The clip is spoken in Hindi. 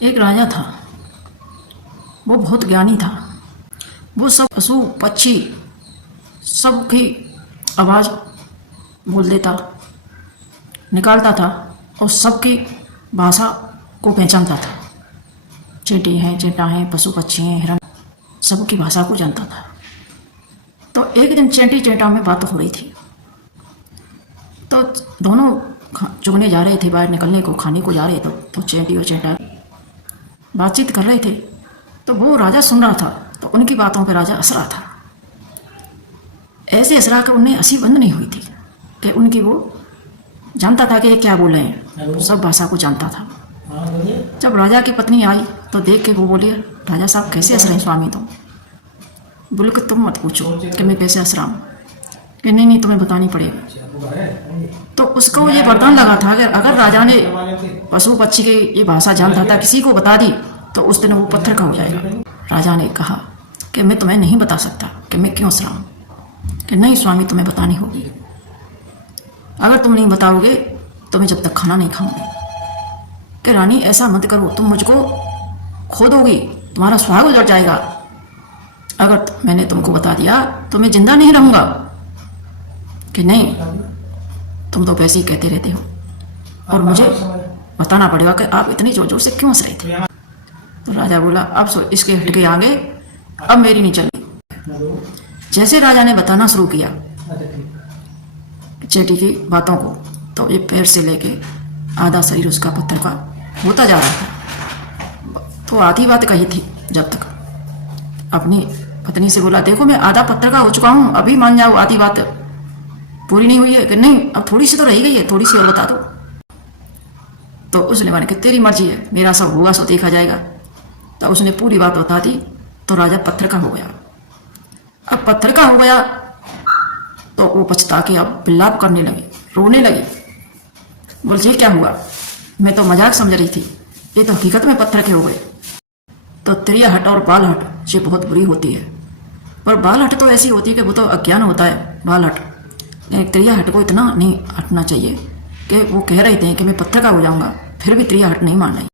एक राजा था, वो बहुत ज्ञानी था। वो सब पशु पक्षी सबकी आवाज़ बोल देता, निकालता था और सबकी भाषा को पहचानता था। चींटी हैं, चींटा हैं, पशु पक्षी हैं, हिरण, सबकी भाषा को जानता था। तो एक दिन चींटी चींटा में बात हो रही थी, तो दोनों चुगने जा रहे थे, बाहर निकलने को, खाने को जा रहे थे। तो चींटी और चींटा बातचीत कर रहे थे, तो वो राजा सुन रहा था। तो उनकी बातों पर राजा हंस रहा था। ऐसे हंस रहा कि उन्हें हंसी बंद नहीं हुई थी कि उनकी, वो जानता था कि ये क्या बोल रहे हैं, सब भाषा को जानता था। जब राजा की पत्नी आई तो देख के वो बोली, राजा साहब कैसे हंस रहे हैं स्वामी तुम? बोले कि तुम मत पूछो कि मैं कैसे हंस रहा हूँ। कि नहीं तुम्हें बतानी पड़ेगा। तो उसको ये वरदान लगा था कि अगर राजा ने पशु पक्षी की ये भाषा जानता था, किसी को बता दी तो उस दिन वो पत्थर का हो जाएगा। राजा ने कहा कि मैं तुम्हें नहीं बता सकता कि मैं क्यों हंस रहा हूँ। कि नहीं स्वामी, तुम्हें बतानी होगी। अगर तुम नहीं बताओगे तो मैं जब तक खाना नहीं खाऊंगी। कि रानी ऐसा मत करो, तुम मुझको खो दोगी, तुम्हारा सुहाग उजड़ जाएगा। अगर मैंने तुमको बता दिया तो मैं जिंदा नहीं रहूंगा। कि नहीं, तुम तो वैसे ही कहते रहते हो और मुझे बताना पड़ेगा कि आप इतनी जोर जोर से क्यों हंस रहे थे। तो राजा बोला, अब इसके हट के आगे अब मेरी नहीं चलनी। जैसे राजा ने बताना शुरू किया चींटी की बातों को, तो ये पैर से लेके आधा शरीर उसका पत्थर का होता जा रहा था। तो आधी बात कही थी, जब तक अपनी पत्नी से बोला, देखो मैं आधा पत्थर का हो चुका हूँ, अभी मान जाओ, आधी बात पूरी नहीं हुई है। कि नहीं, अब थोड़ी सी तो रह गई है, थोड़ी सी और बता दो। तो उसने माना कि तेरी मर्जी है, मेरा सब होगा सो देखा जाएगा। तो उसने पूरी बात बता दी। तो राजा पत्थर का हो गया। अब पत्थर का हो गया तो वो पछता के अब विलाप करने लगी, रोने लगी। बोल ये क्या हुआ, मैं तो मजाक समझ रही थी, ये तो हकीकत में पत्थर के हो गए। तो त्रिया हट और बाल हट ये बहुत बुरी होती है। पर बाल हट तो ऐसी होती है कि वो तो अज्ञान होता है, बाल हट। त्रिया हट को इतना नहीं हटना चाहिए कि वो कह रहे थे कि मैं पत्थर का हो जाऊंगा, फिर भी त्रिया हट नहीं मान रही।